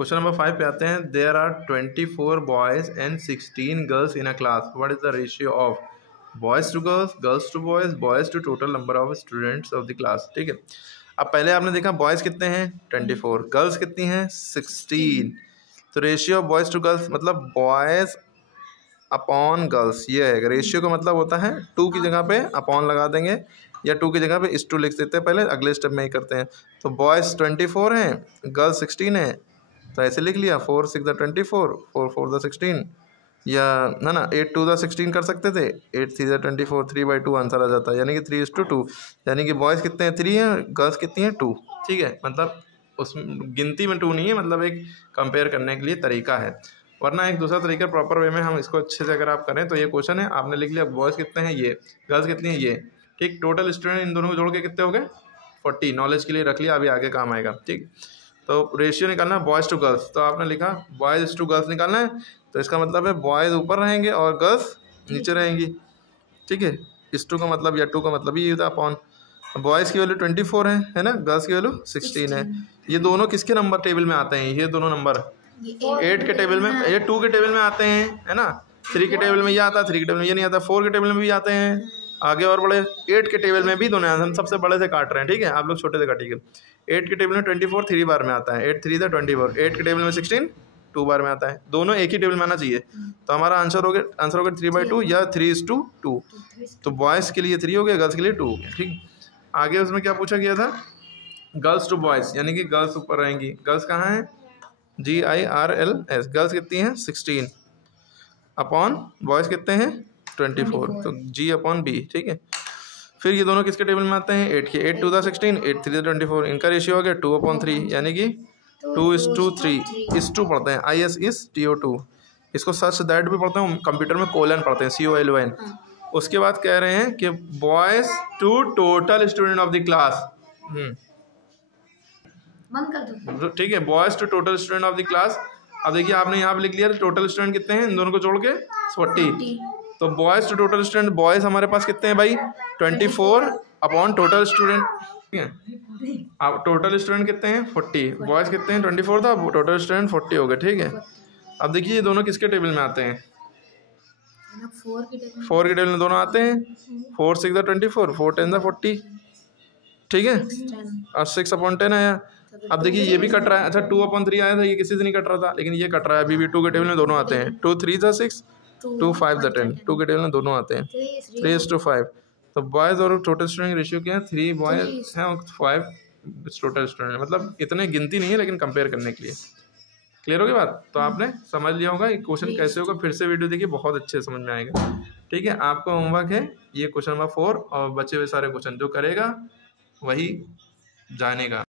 Question number 5 पे आते हैं। There are 24 boys and 16 girls in a class, what is the ratio of boys to girls, girls to boys, boys to total number of students of the class. ठीक है, अब पहले आपने देखा boys कितने हैं 24, गर्ल्स कितनी हैं 16, तो ratio of boys to girls मतलब बॉयज़ अपॉन गर्ल्स, ये है रेशियो का मतलब होता है 2 की जगह पे अपॉन लगा देंगे या 2 की जगह पे इस 2 लिख देते हैं, पहले अगले स्टेप में ही करते हैं। तो बॉयज़ 24 हैं, गर्ल्स 16 हैं, तो ऐसे लिख लिया 4 6 द 24, 4 4 द 16, या है ना 8 2 द 16 कर सकते थे, 8 3 द 24, 3/2 आंसर आ जाता है, यानी कि 3:2, यानी कि बॉयज़ कितने हैं 3 हैं, गर्ल्स कितनी हैं 2। ठीक है, मतलब उस गिनती में 2 नहीं है, मतलब एक कंपेयर करने के लिए तरीका है, वरना एक दूसरा तरीका प्रॉपर वे में हम इसको अच्छे से अगर आप करें तो ये क्वेश्चन है, आपने लिख लिया बॉयज़ कितने हैं ये, गर्ल्स कितनी हैं ये। ठीक, टोटल स्टूडेंट इन दोनों को जोड़ के कितने हो गए 40, नॉलेज के लिए रख लिया, अभी आगे काम आएगा। ठीक, तो रेशियो निकालना है बॉयज़ टू गर्ल्स, तो आपने लिखा बॉयज़ टू गर्ल्स निकालना है, तो इसका मतलब है बॉयज़ ऊपर रहेंगे और गर्ल्स नीचे रहेंगी। ठीक है, इस 2 का मतलब या 2 का मतलब ये था अपॉन, बॉयज़ की वैल्यू 24 है ना, गर्ल्स की वैल्यू 16 है। ये दोनों किसके नंबर टेबल में आते हैं, ये दोनों नंबर 8 के टेबल में, ये 2 के टेबल में आते हैं, है ना, 3 के टेबल में ये आता है, 3 के टेबल में ये नहीं आता, 4 के टेबल में भी आते हैं, आगे और बड़े 8 के टेबल में भी दोनों, हम सबसे बड़े से काट रहे हैं। ठीक है, आप लोग छोटे से काटिए। 8 के टेबल में 24 3 बार में आता है, 8 3 द 24, 8 के टेबल में 16 2 बार में आता है, दोनों एक ही टेबल में आना चाहिए, तो हमारा आंसर हो गया 3/2 या 3:2, तो बॉयज़ के लिए 3 हो गया, गर्ल्स के लिए 2 हो गया। ठीक, आगे उसमें क्या पूछा गया था, गर्ल्स टू बॉयज़, यानी कि गर्ल्स ऊपर रहेंगी, गर्ल्स कहाँ हैं GIRLS, गर्ल्स कितनी हैं 16 अपॉन बॉयज़ कितने हैं 24, तो G/B। ठीक है, फिर ये दोनों किसके टेबल में आते हैं 8 के, 8 2 द 16, 8 3 द 24, इनका रेशियो हो गया 2/3, यानी कि 2:3 इस 2 पढ़ते हैं, ISIS-TO2, इसको सच दैट भी पढ़ते हैं, कंप्यूटर में कोलन पढ़ते हैं COLON। उसके बाद कह रहे हैं कि boys to total student of the class, ठीक है, boys to total student of the class. अब देखिए आपने यहाँ पे लिख लिया टोटल स्टूडेंट कितने हैं, इन दोनों को जोड़ के 40, तो boys to total student, boys हमारे पास कितने हैं भाई 24 अपॉन टोटल स्टूडेंट। ठीक है, अब टोटल स्टूडेंट कितने हैं 40, बॉयज़ कितने हैं 24 था, टोटल स्टूडेंट 40 हो गए। ठीक है, अब देखिए ये दोनों किसके टेबल में आते हैं 4 के टेबल में दोनों आते हैं, 4 6 द 24, 4 10 द 40। ठीक है, और 6/10 आया। अब देखिए ये भी कट रहा है, अच्छा 2/3 आया था, ये किसी से नहीं कट रहा था, लेकिन ये कट रहा है अभी भी, 2 के टेबल में दोनों आते हैं, 2 3 द 6, 2 5 द 10, 2 के टेबल में दोनों आते हैं, 3:5। तो बॉयज़ और टोटल स्टूडेंट रेशियो क्या है, 3 बॉयज़ हैं और 5 टोटल स्टूडेंट, मतलब इतने गिनती नहीं है लेकिन कंपेयर करने के लिए। क्लियर होगी बात, तो आपने समझ लिया होगा ये क्वेश्चन कैसे होगा, फिर से वीडियो देखिए बहुत अच्छे समझ में आएगा। ठीक है, आपका होमवर्क है ये क्वेश्चन नंबर 4, और बचे हुए सारे क्वेश्चन जो करेगा वही जानेगा।